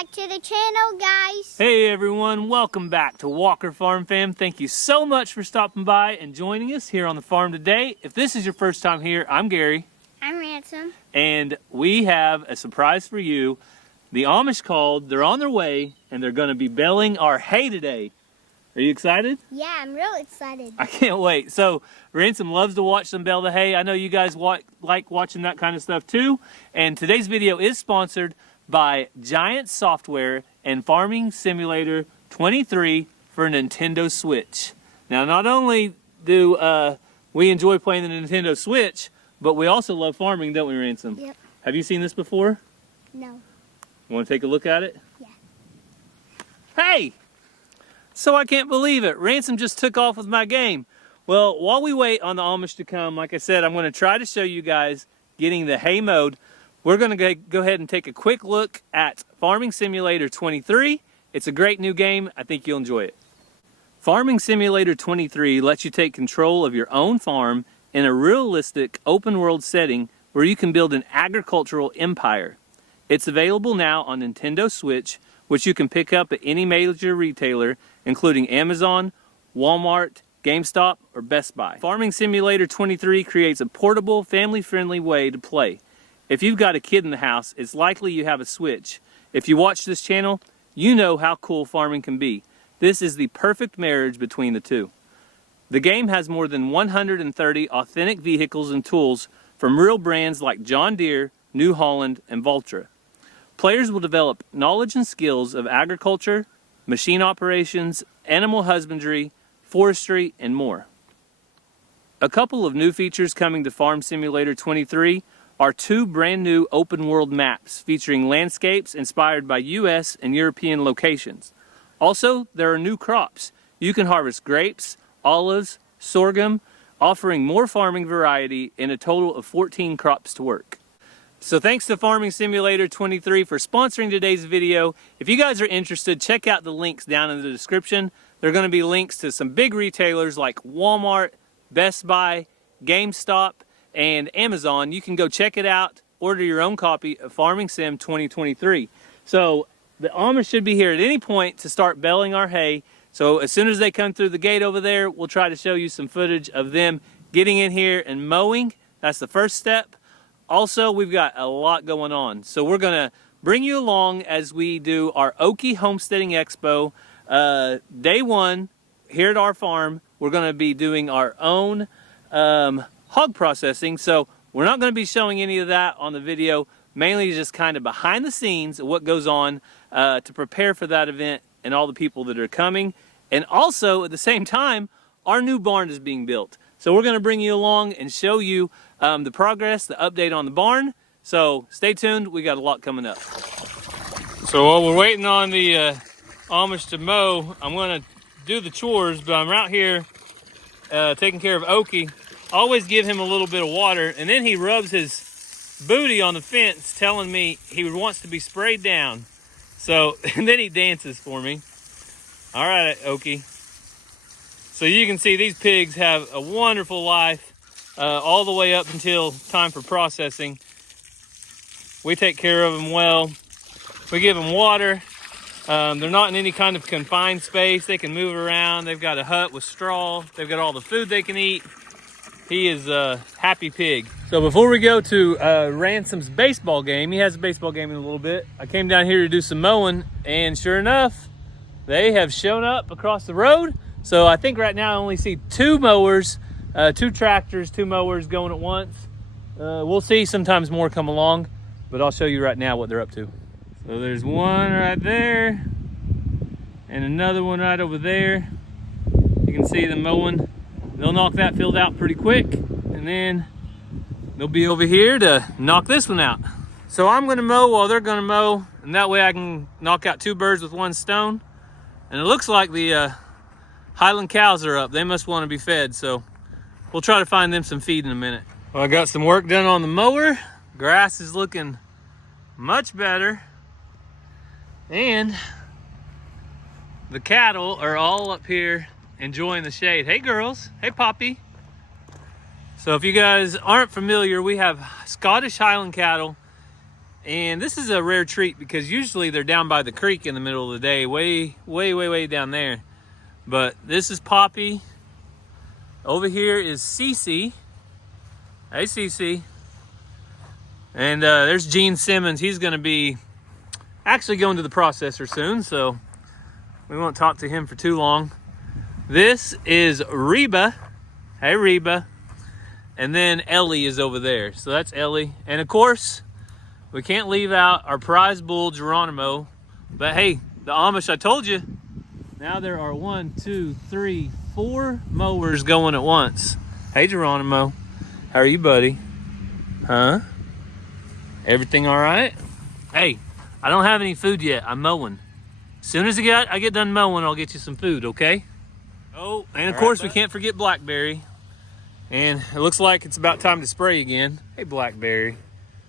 back to the channel, guys. Hey everyone, welcome back to Walker Farm Fam. Thank you so much for stopping by and joining us here on the farm today. If this is your first time here, I'm Gary. I'm Ransom. And we have a surprise for you. The Amish called, they're on their way, and they're gonna be baling our hay today. Are you excited? Yeah, I'm real excited. I can't wait. So Ransom loves to watch them bale the hay. I know you guys like watching that kind of stuff too. And today's video is sponsored by Giant Software and Farming Simulator 23 for Nintendo Switch. Now, not only do we enjoy playing the Nintendo Switch, but we also love farming, don't we, Ransom? Yep. Have you seen this before? No. You want to take a look at it? Yeah. Hey! So I can't believe it. Ransom just took off with my game. Well, while we wait on the Amish to come, like I said, I'm going to try to show you guys getting the hay mowed. We're going to go ahead and take a quick look at Farming Simulator 23. It's a great new game. I think you'll enjoy it. Farming Simulator 23 lets you take control of your own farm in a realistic open world setting where you can build an agricultural empire. It's available now on Nintendo Switch, which you can pick up at any major retailer, including Amazon, Walmart, GameStop, or Best Buy. Farming Simulator 23 creates a portable, family-friendly way to play. If you've got a kid in the house, it's likely you have a Switch. If you watch this channel, you know how cool farming can be. This is the perfect marriage between the two. The game has more than 130 authentic vehicles and tools from real brands like John Deere, New Holland, and Valtra. Players will develop knowledge and skills of agriculture, machine operations, animal husbandry, forestry, and more. A couple of new features coming to Farm Simulator 23 are two brand new open world maps featuring landscapes inspired by US and European locations. Also, there are new crops. You can harvest grapes, olives, sorghum, offering more farming variety and a total of 14 crops to work. So thanks to Farming Simulator 23 for sponsoring today's video. If you guys are interested, check out the links down in the description. There are going to be links to some big retailers like Walmart, Best Buy, GameStop, and Amazon. You can go check it out, order your own copy of Farming Sim 2023. So the Amish should be here at any point to start baling our hay. So as soon as they come through the gate over there, we'll try to show you some footage of them getting in here and mowing. That's the first step. Also, we've got a lot going on. So we're gonna bring you along as we do our Okie Homesteading Expo. Day one, here at our farm, we're gonna be doing our own hog processing. So we're not gonna be showing any of that on the video, mainly just kind of behind the scenes of what goes on to prepare for that event and all the people that are coming. And also, at the same time, our new barn is being built. So we're gonna bring you along and show you the progress, the update on the barn. So stay tuned, we got a lot coming up. So while we're waiting on the Amish to mow, I'm gonna do the chores, but I'm out here taking care of Okie. Always give him a little bit of water, and then he rubs his booty on the fence telling me he wants to be sprayed down. So, and then he dances for me. All right, Okie. So you can see these pigs have a wonderful life. All the way up until time for processing. We take care of them well. We give them water. They're not in any kind of confined space. They can move around. They've got a hut with straw. They've got all the food they can eat. He is a happy pig. So before we go to Ransom's baseball game, he has a baseball game in a little bit. I came down here to do some mowing, and sure enough, they have shown up across the road. So I think right now I only see two mowers. Two tractors, two mowers going at once. We'll see, sometimes more come along, but I'll show you right now what they're up to. So there's one right there and another one right over there. You can see them mowing. They'll knock that field out pretty quick, and then they'll be over here to knock this one out. So I'm gonna mow while they're gonna mow, and that way I can knock out two birds with one stone. And it looks like the Highland cows are up. They must want to be fed, so we'll try to find them some feed in a minute. Well, I got some work done on the mower. Grass is looking much better. And the cattle are all up here enjoying the shade. Hey girls, hey Poppy. So if you guys aren't familiar, we have Scottish Highland cattle. And this is a rare treat because usually they're down by the creek in the middle of the day, way down there. But this is Poppy. Over here is Cece. Hey, Cece. And there's Gene Simmons. He's going to be actually going to the processor soon, so we won't talk to him for too long. This is Reba. Hey, Reba. And then Ellie is over there. So that's Ellie. And of course, we can't leave out our prize bull, Geronimo. But hey, the Amish, I told you. Now there are 1, 2, 3, 4 mowers going at once. Hey, Geronimo. How are you, buddy? Huh? Everything all right? Hey, I don't have any food yet. I'm mowing. As soon as I get done mowing, I'll get you some food, okay? Oh, and of course, we can't forget Blackberry. And it looks like it's about time to spray again. Hey, Blackberry.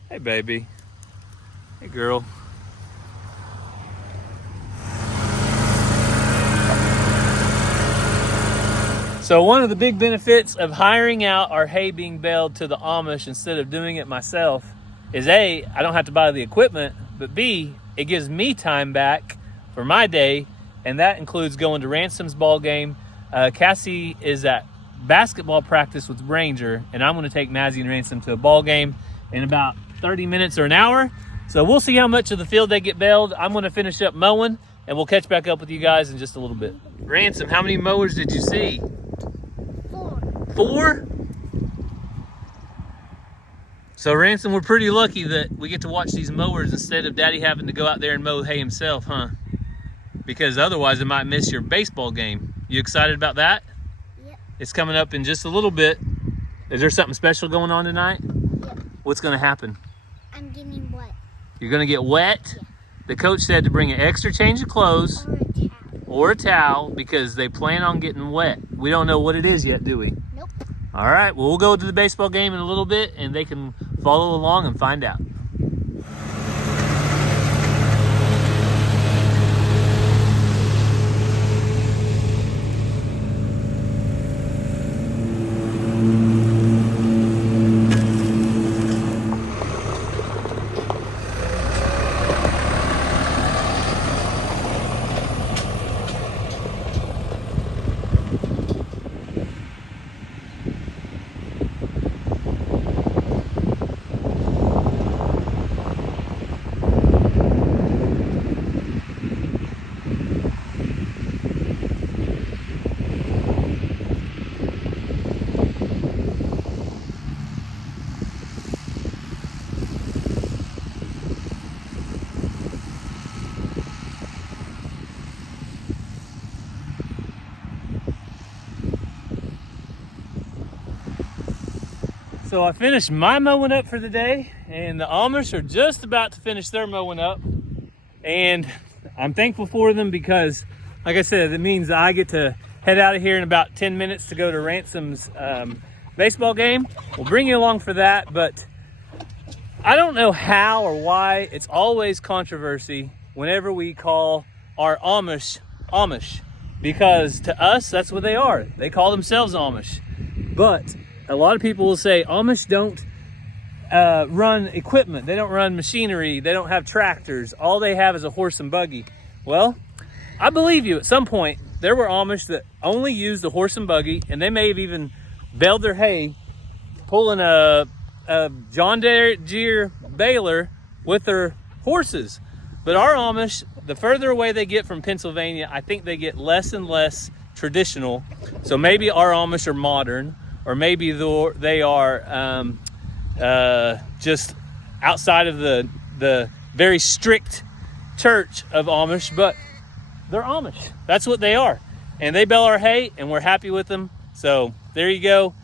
Hey, baby. Hey, girl. So one of the big benefits of hiring out our hay being baled to the Amish instead of doing it myself is A, I don't have to buy the equipment, but B, it gives me time back for my day, and that includes going to Ransom's ball game. Cassie is at basketball practice with Ranger, and I'm going to take Mazzy and Ransom to a ball game in about 30 minutes or an hour. So we'll see how much of the field they get baled. I'm going to finish up mowing, and we'll catch back up with you guys in just a little bit. Ransom, how many mowers did you see? 4. 4? So Ransom, we're pretty lucky that we get to watch these mowers instead of Daddy having to go out there and mow hay himself, huh? Because otherwise I might miss your baseball game. You excited about that? Yep. It's coming up in just a little bit. Is there something special going on tonight? Yep. What's going to happen? I'm getting wet. You're going to get wet? Yeah. The coach said to bring an extra change of clothes Or a towel. or a towel because they plan on getting wet. We don't know what it is yet, do we? Nope. All right, well, we'll go to the baseball game in a little bit and they can follow along and find out. So I finished my mowing up for the day, and the Amish are just about to finish their mowing up. And I'm thankful for them because, like I said, it means I get to head out of here in about 10 minutes to go to Ransom's baseball game. We'll bring you along for that, but I don't know how or why it's always controversy whenever we call our Amish Amish, because to us, that's what they are. They call themselves Amish. But a lot of people will say Amish don't run equipment. They don't run machinery. They don't have tractors. All they have is a horse and buggy. Well, I believe you. At some point, there were Amish that only used the horse and buggy, and they may have even baled their hay pulling a John Deere baler with their horses. But our Amish, the further away they get from Pennsylvania, I think they get less and less traditional. So maybe our Amish are modern, or maybe they are just outside of the very strict church of Amish, but they're Amish. That's what they are. And they bale our hay, and we're happy with them. So there you go.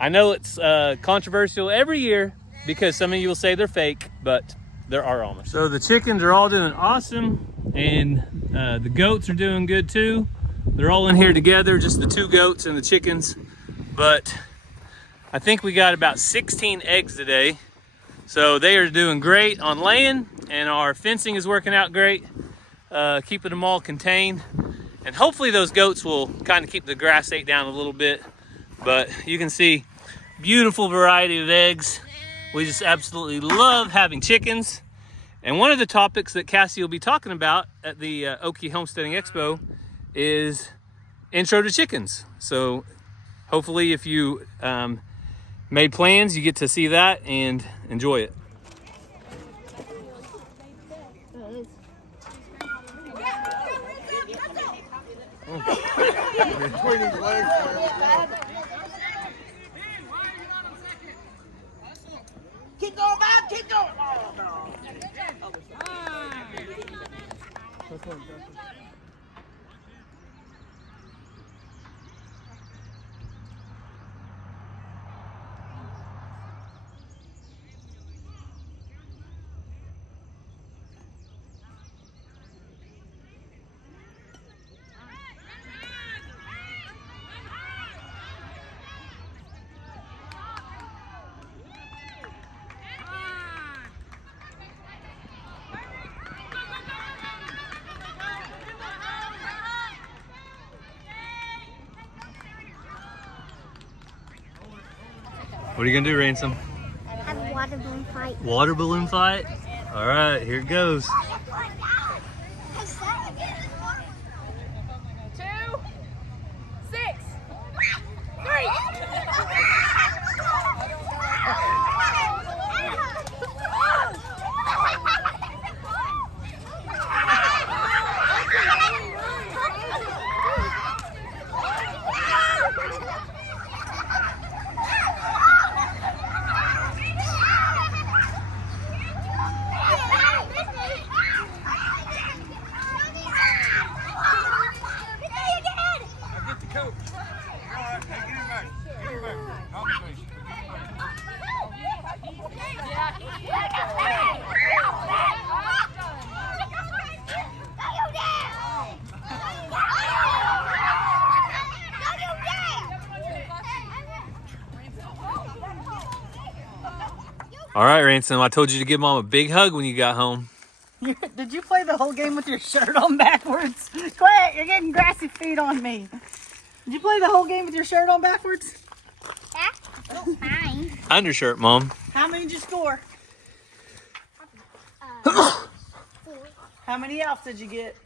I know it's controversial every year because some of you will say they're fake, but they're our Amish. So the chickens are all doing awesome, and the goats are doing good too. They're all in here together, just the 2 goats and the chickens. But I think we got about 16 eggs today. So they are doing great on laying, and our fencing is working out great, keeping them all contained. And hopefully those goats will kind of keep the grass ate down a little bit. But you can see beautiful variety of eggs. We just absolutely love having chickens. And one of the topics that Cassie will be talking about at the Okie Homesteading Expo is intro to chickens. So hopefully if you made plans, you get to see that and enjoy it. Keep going, Bob. Keep going. Oh, no. What are you gonna do, Ransom? Have a water balloon fight. Water balloon fight? All right, here it goes. 2, 6, 3. All right, Ransom, I told you to give Mom a big hug when you got home. Did you play the whole game with your shirt on backwards? Quick, you're getting grassy feet on me. Did you play the whole game with your shirt on backwards? That's fine. Undershirt, Mom. How many did you score? 4. How many outs did you get?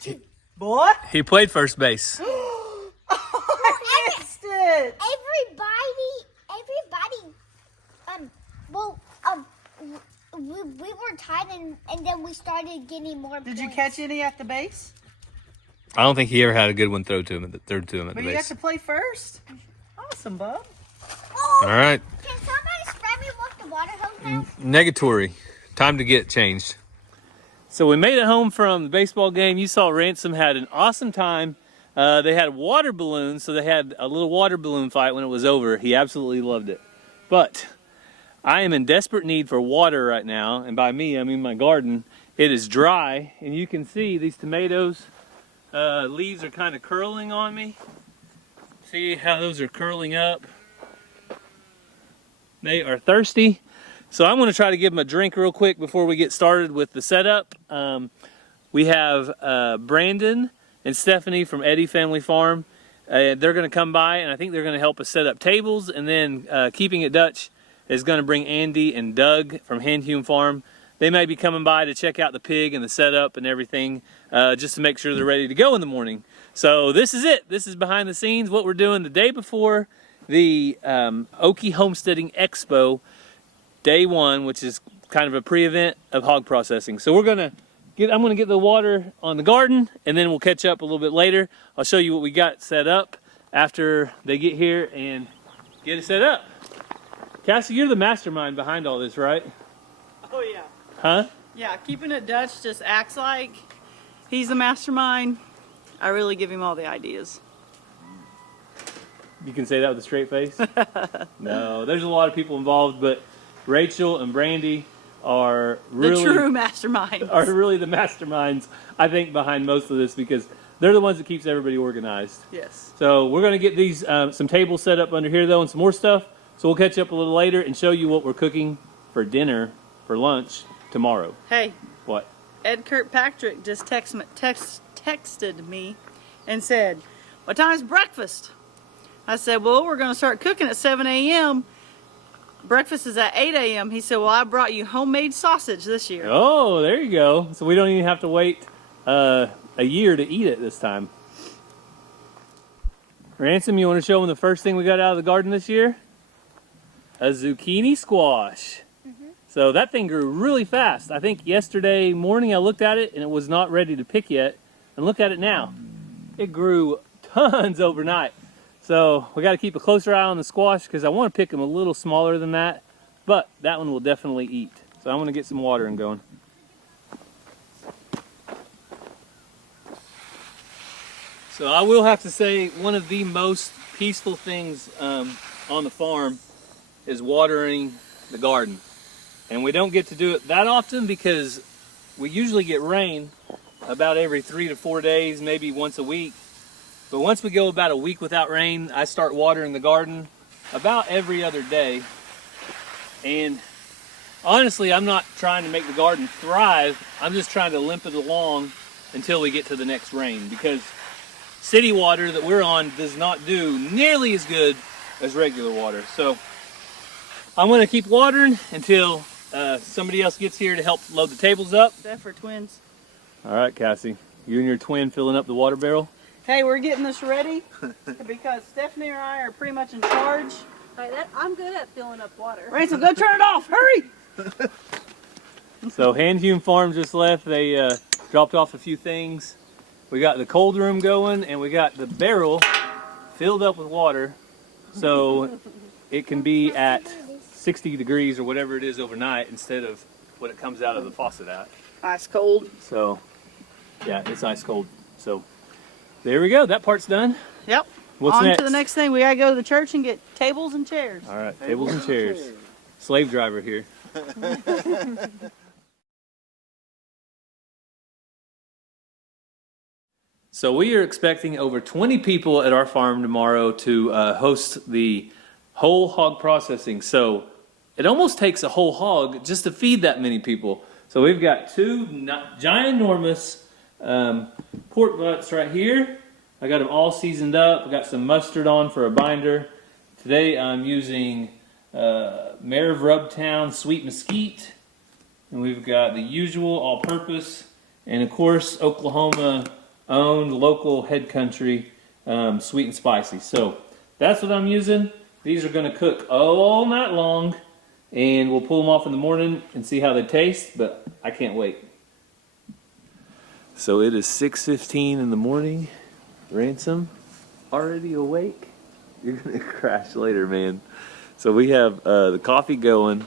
2. Boy? He played first base. I missed it. We were tied and then we started getting more Did you points. catch any at the base? I don't think he ever had a good one thrown to him at the But you got base. to play first. Awesome, bub. Oh, All right, can somebody spray me with the water hose now? negatory. Time to get changed. So we made it home from the baseball game. You saw Ransom had an awesome time. They had water balloons, so they had a little water balloon fight when it was over. He absolutely loved it. But I am in desperate need for water right now, and by me, I mean my garden. It is dry, and you can see these tomatoes, leaves are kind of curling on me. See how those are curling up? They are thirsty. So I'm going to try to give them a drink real quick before we get started with the setup. We have Brandon and Stephanie from Eddie Family Farm. They're going to come by, and I think they're going to help us set up tables, and then Keeping It Dutch is going to bring Andy and Doug from Handhume Farm. They may be coming by to check out the pig and the setup and everything, just to make sure they're ready to go in the morning. So this is it. This is behind the scenes, what we're doing the day before the Okie Homesteading Expo, day 1, which is kind of a pre-event of hog processing. So I'm gonna get the water on the garden, and then we'll catch up a little bit later. I'll show you what we got set up after they get here and get it set up. Cassie, you're the mastermind behind all this, right? Oh, yeah. Huh? Yeah, Keeping It Dutch just acts like he's the mastermind. I really give him all the ideas. You can say that with a straight face? No, there's a lot of people involved, but Rachel and Brandy are really The true masterminds. are really the masterminds, I think, behind most of this, because they're the ones that keeps everybody organized. Yes. So we're going to get these some tables set up under here, though, and some more stuff. So we'll catch up a little later and show you what we're cooking for dinner, for lunch, tomorrow. Hey, What? Ed Kirkpatrick just texted me and said, "What time's breakfast?" I said, "Well, we're going to start cooking at 7 a.m. breakfast is at 8 a.m. He said, well, I brought you homemade sausage this year. Oh, there you go. So we don't even have to wait a year to eat it this time. Ransom, you want to show them the first thing we got out of the garden this year? A zucchini squash. So that thing grew really fast. I think yesterday morning I looked at it and it was not ready to pick yet. And look at it now. It grew tons overnight. So we got to keep a closer eye on the squash because I want to pick them a little smaller than that. But that one will definitely eat. So I'm going to get some watering going. So I will have to say one of the most peaceful things on the farm is watering the garden. And we don't get to do it that often because we usually get rain about every 3 to 4 days, maybe once a week. But once we go about a week without rain, I start watering the garden about every other day. And honestly, I'm not trying to make the garden thrive. I'm just trying to limp it along until we get to the next rain, because city water that we're on does not do nearly as good as regular water. So I'm going to keep watering until somebody else gets here to help load the tables up. That for twins. All right, Cassie, you and your twin filling up the water barrel. Hey, we're getting this ready because Stephanie and I are pretty much in charge. Right, I'm good at filling up water. Ransom, go turn it off. Hurry! So Hand Hewn Farm just left. They dropped off a few things. We got the cold room going and we got the barrel filled up with water so it can be at 60 degrees or whatever it is overnight instead of what it comes out of the faucet at. Ice cold. So yeah, it's ice cold. So there we go. That part's done. Yep. What's On next? to the next thing. We gotta go to the church and get tables and chairs. All right, tables and chairs. Slave driver here. So we are expecting over 20 people at our farm tomorrow to host the whole hog processing. So it almost takes a whole hog just to feed that many people. So we've got two ginormous pork butts right here. I got them all seasoned up. I got some mustard on for a binder. Today I'm using Mayor of Rubtown sweet mesquite. And we've got the usual all-purpose. And of course, Oklahoma owned local head country sweet and spicy. So that's what I'm using. These are going to cook all night long. And we'll pull them off in the morning and see how they taste. But I can't wait. So it is 6:15 in the morning. Ransom, already awake? You're gonna crash later, man. So we have the coffee going,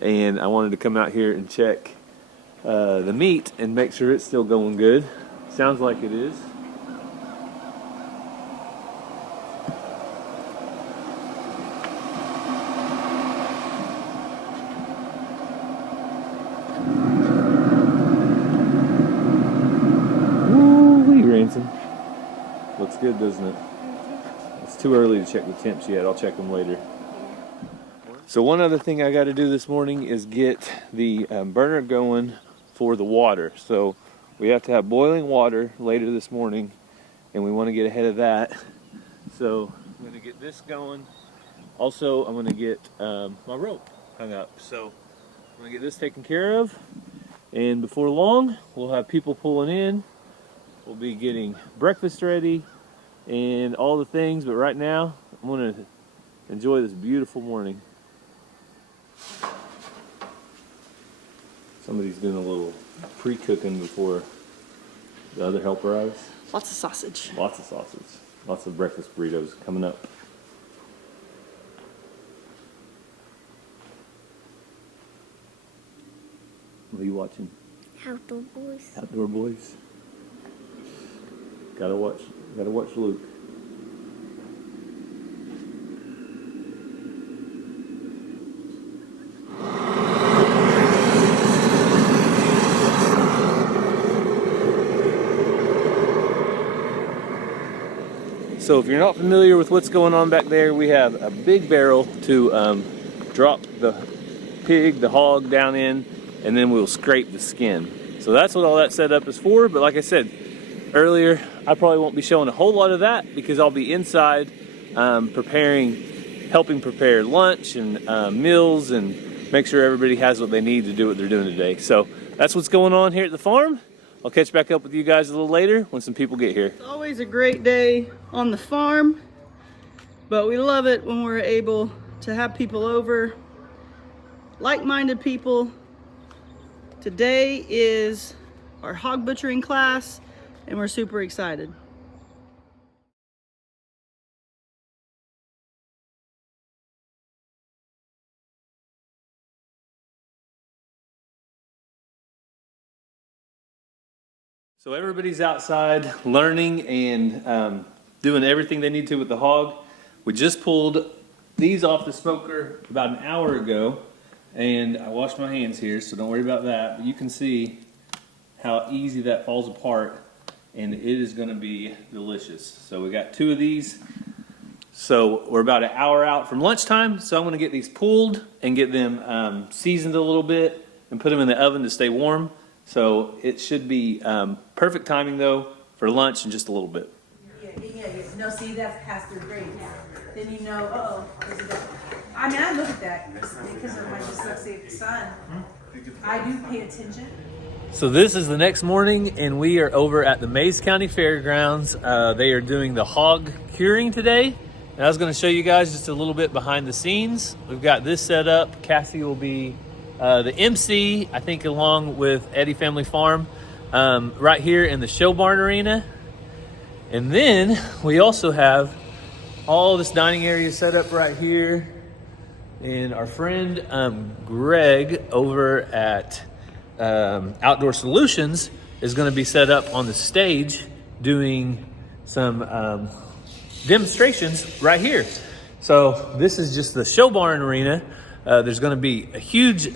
and I wanted to come out here and check the meat and make sure it's still going good. Sounds like it is. Woo-wee, Ransom. Looks good, doesn't it? It's too early to check the temps yet. I'll check them later. So one other thing I got to do this morning is get the burner going for the water. So we have to have boiling water later this morning, and we want to get ahead of that. So I'm going to get this going. Also, I'm going to get my rope hung up. So I'm going to get this taken care of, and before long, we'll have people pulling in. We'll be getting breakfast ready and all the things, but right now I'm going to enjoy this beautiful morning. Somebody's doing a little pre-cooking before the other help arrives. Lots of sausage. Lots of sausage. Lots of breakfast burritos coming up. What are you watching? Outdoor Boys. Outdoor Boys. Gotta watch Luke. So if you're not familiar with what's going on back there, we have a big barrel to drop the pig, the hog down in, and then we'll scrape the skin. So that's what all that setup is for. But like I said earlier, I probably won't be showing a whole lot of that because I'll be inside preparing helping prepare lunch and meals and make sure everybody has what they need to do what they're doing today. So that's what's going on here at the farm. I'll catch back up with you guys a little later when some people get here. It's always a great day on the farm, but we love it when we're able to have people over, like-minded people. Today is our hog butchering class, and we're super excited. So everybody's outside learning and doing everything they need to with the hog. We just pulled these off the smoker about an hour ago, and I washed my hands here, so don't worry about that. But you can see how easy that falls apart, and it is going to be delicious. So we got 2 of these. So we're about an hour out from lunchtime, so I'm going to get these pulled and get them seasoned a little bit and put them in the oven to stay warm. So it should be perfect timing though for lunch in just a little bit. Yeah. No, see, that's Pastor Grace. Then you know, I mean, I look at that because of my dyslexic son. I do pay attention. So this is the next morning, and we are over at the Mays County Fairgrounds. They are doing the hog curing today. And I was going to show you guys just a little bit behind the scenes. We've got this set up. Cassie will be the MC, I think, along with Eddie Family Farm, right here in the show barn arena. And then we also have all this dining area set up right here. And our friend Greg over at Outdoor Solutions is going to be set up on the stage doing some demonstrations right here. So this is just the show barn arena. There's going to be a huge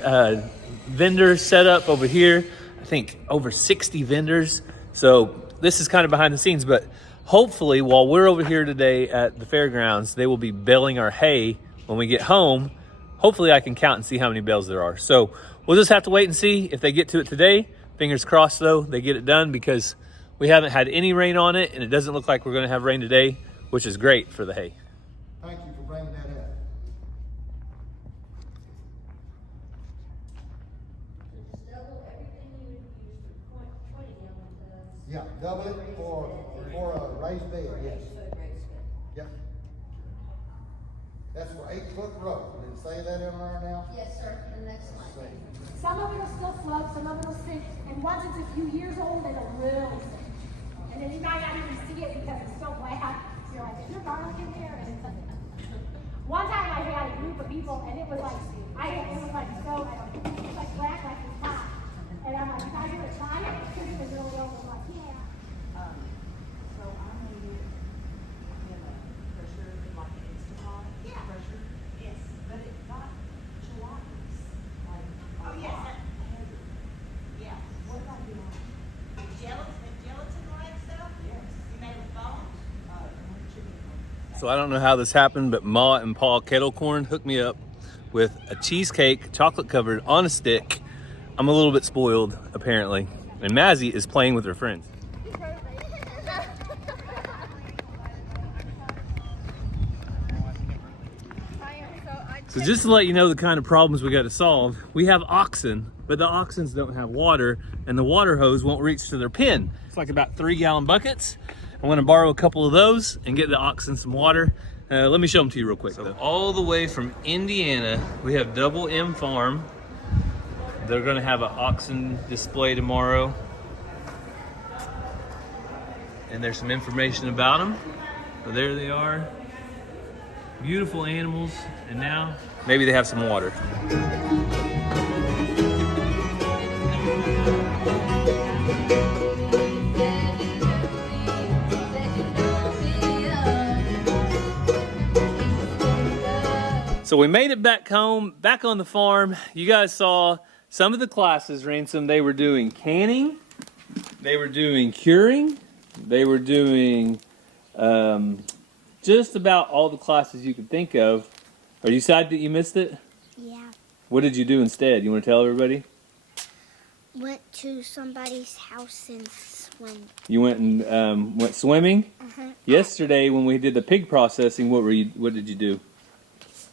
vendor set up over here. I think over 60 vendors. So this is kind of behind the scenes, but hopefully while we're over here today at the fairgrounds, they will be baling our hay when we get home. Hopefully I can count and see how many bales there are. So we'll just have to wait and see if they get to it today. Fingers crossed though, they get it done, because we haven't had any rain on it, and it doesn't look like we're going to have rain today, which is great for the hay. Thank you for bringing that up. Yeah, double it for a raised bed, yes. Yep. That's for 8-foot row. Did it say that in there now? Yes, sir, the next one. Some of it will still float, some of it will sink, and once it's a few years old, it'll really sink. And then you might not even see it because it's so black. You're like, is there garlic in there? And it's one time I had a group of people, and it was like, it was like so, it was like black, like it's hot. And I'm like, can I do it? Try it? Because it was really old. I'm like, yeah. So I made it in a pressure, like an Instapot pressure. Yes. But it got gelatinous. Like, Oh, yes. yeah. What did I do on it? Gelatin-like stuff? Yes. You made with bones? Chicken bone. So I don't know how this happened, but Ma and Paul Kettlecorn hooked me up with a cheesecake, chocolate covered, on a stick. I'm a little bit spoiled, apparently. And Mazzy is playing with her friends. So just to let you know the kind of problems we got to solve, we have oxen, but the oxens don't have water, and the water hose won't reach to their pen. It's like about 3-gallon buckets. I'm gonna borrow a couple of those and get the oxen some water. Let me show them to you real quick. So all the way from Indiana, we have Double M Farm. They're gonna have an oxen display tomorrow. And there's some information about them. So there they are. Beautiful animals, and now maybe they have some water. So we made it back home, back on the farm. You guys saw some of the classes, Ransom. They were doing canning, they were doing curing, they were doing just about all the classes you could think of. Are you sad that you missed it? Yeah. What did you do instead? You want to tell everybody? Went to somebody's house and swim. You went and went swimming? Uh-huh. Yesterday when we did the pig processing, what did you do?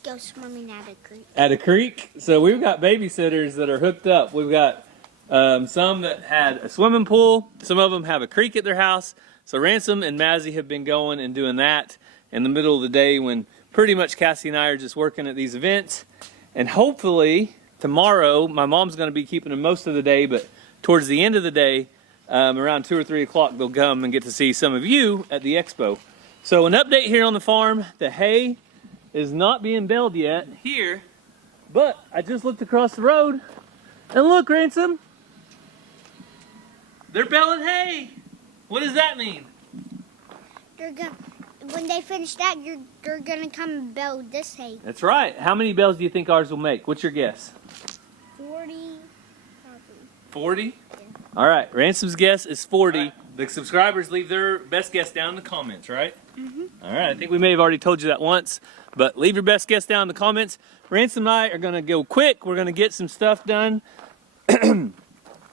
go swimming at a creek. At a creek. So we've got babysitters that are hooked up. We've got some that had a swimming pool. Some of them have a creek at their house. So Ransom and Mazzy have been going and doing that in the middle of the day when pretty much Cassie and I are just working at these events. And hopefully tomorrow, my mom's going to be keeping them most of the day, but towards the end of the day, around 2 or 3 o'clock, they'll come and get to see some of you at the expo. So an update here on the farm, the hay is not being baled yet here, but I just looked across the road and look, Ransom, they're baling hay. What does that mean? When they finish that, they're gonna come and bale this hay. That's right. How many bales do you think ours will make? What's your guess? 40. 40? Yeah. All right, Ransom's guess is 40. Right. The subscribers leave their best guess down in the comments, right? Mm-hmm. All right, I think we may have already told you that once, but leave your best guess down in the comments. Ransom and I are going to go quick. We're going to get some stuff done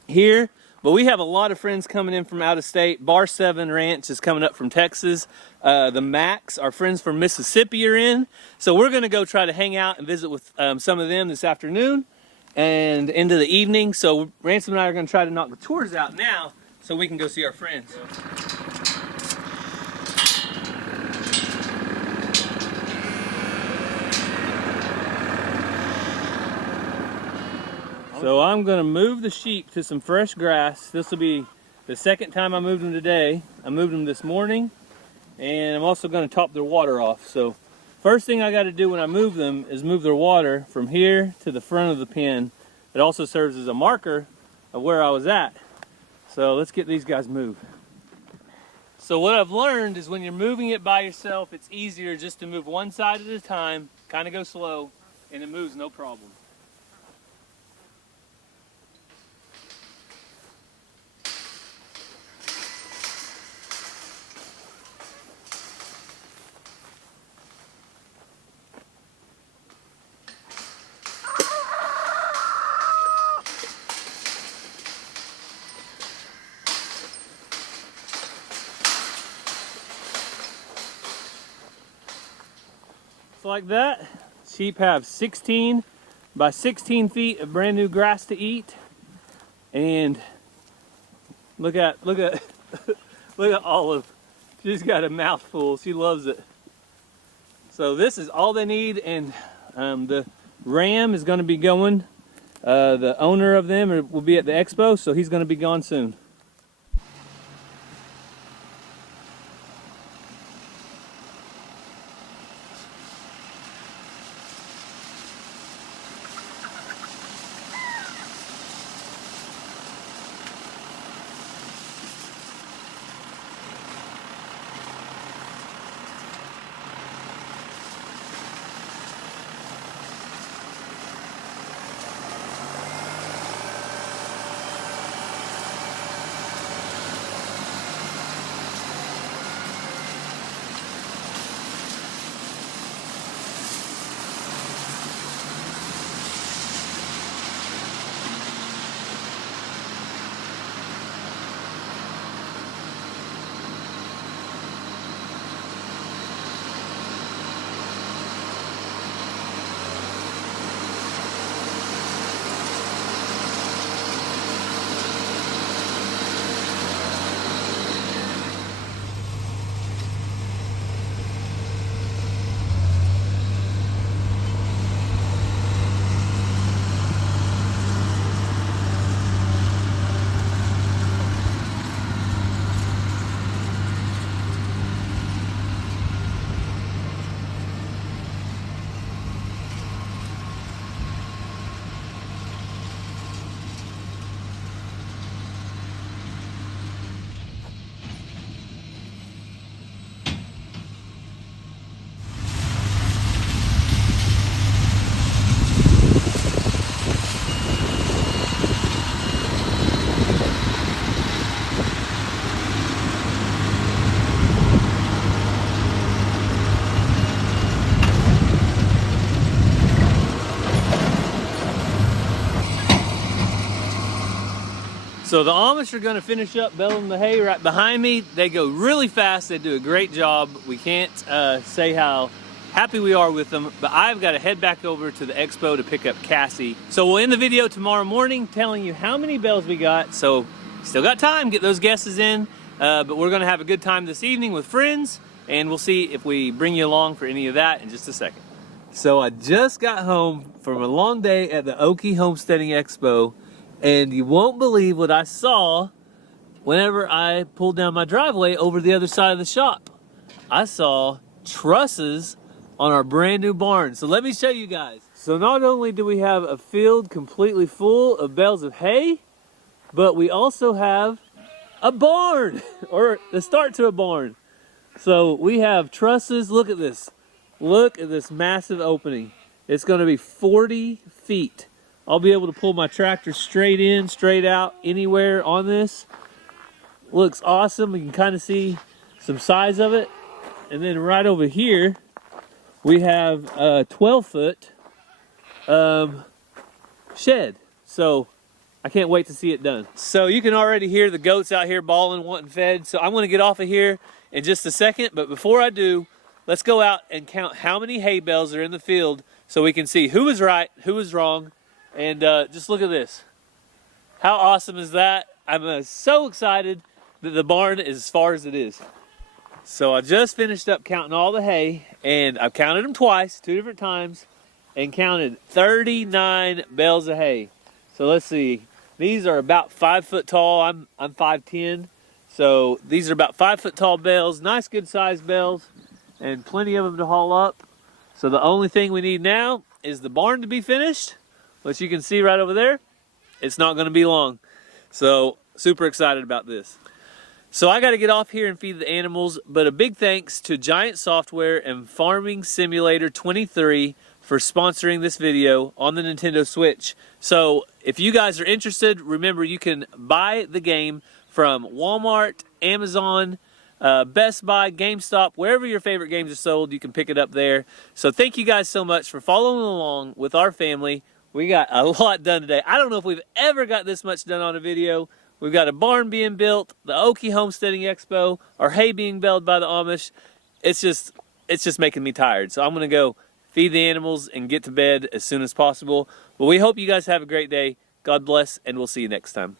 here, but we have a lot of friends coming in from out of state. Bar 7 Ranch is coming up from Texas. The Macs, our friends from Mississippi, are in. So we're going to go try to hang out and visit with some of them this afternoon and into the evening. So Ransom and I are going to try to knock the chores out now so we can go see our friends. So I'm going to move the sheep to some fresh grass. This will be the second time I moved them today. I moved them this morning, and I'm also going to top their water off. So first thing I got to do when I move them is move their water from here to the front of the pen. It also serves as a marker of where I was at. So let's get these guys moved. So what I've learned is when you're moving it by yourself, it's easier just to move one side at a time, kind of go slow, and it moves no problem. So like that, sheep have 16 by 16 feet of brand new grass to eat. And look at look at Olive. She's got a mouthful. She loves it. So this is all they need, and the ram is going to be going. The owner of them will be at the expo, so he's going to be gone soon. So the Amish are going to finish up baling the hay right behind me. They go really fast. They do a great job. We can't say how happy we are with them, but I've got to head back over to the expo to pick up Cassie. So we'll end the video tomorrow morning telling you how many bells we got. So still got time, get those guesses in. But we're gonna have a good time this evening with friends, and we'll see if we bring you along for any of that in just a second. So I just got home from a long day at the Okie Homesteading Expo, and you won't believe what I saw whenever I pulled down my driveway over the other side of the shop. I saw trusses on our brand new barn. So let me show you guys. So not only do we have a field completely full of bales of hay, but we also have a barn, or the start to a barn. So we have trusses. Look at this. Look at this massive opening. It's gonna be 40 feet. I'll be able to pull my tractor straight in, straight out, anywhere on this. Looks awesome. You can kind of see some size of it. And then right over here, we have a 12-foot shed. So I can't wait to see it done. So you can already hear the goats out here bawling, wanting fed. So I'm gonna get off of here in just a second. But before I do, let's go out and count how many hay bales are in the field so we can see who was right, who was wrong. And just look at this. How awesome is that? I'm so excited that the barn is as far as it is. So I just finished up counting all the hay, and I've counted them twice, 2 different times, and counted 39 bales of hay. So let's see. These are about 5 foot tall. I'm 5'10", so these are about 5 foot tall bales. Nice, good sized bales, and plenty of them to haul up. So the only thing we need now is the barn to be finished, which you can see right over there. It's not going to be long. So super excited about this. So I got to get off here and feed the animals, but a big thanks to Giant Software and Farming Simulator 23 for sponsoring this video on the Nintendo Switch. So if you guys are interested, remember you can buy the game from Walmart, Amazon, Best Buy, GameStop, wherever your favorite games are sold, you can pick it up there. So thank you guys so much for following along with our family. We got a lot done today. I don't know if we've ever got this much done on a video. We've got a barn being built, the Okie Homesteading Expo, our hay being baled by the Amish. It's just making me tired. So I'm gonna go feed the animals and get to bed as soon as possible. But we hope you guys have a great day. God bless, and we'll see you next time.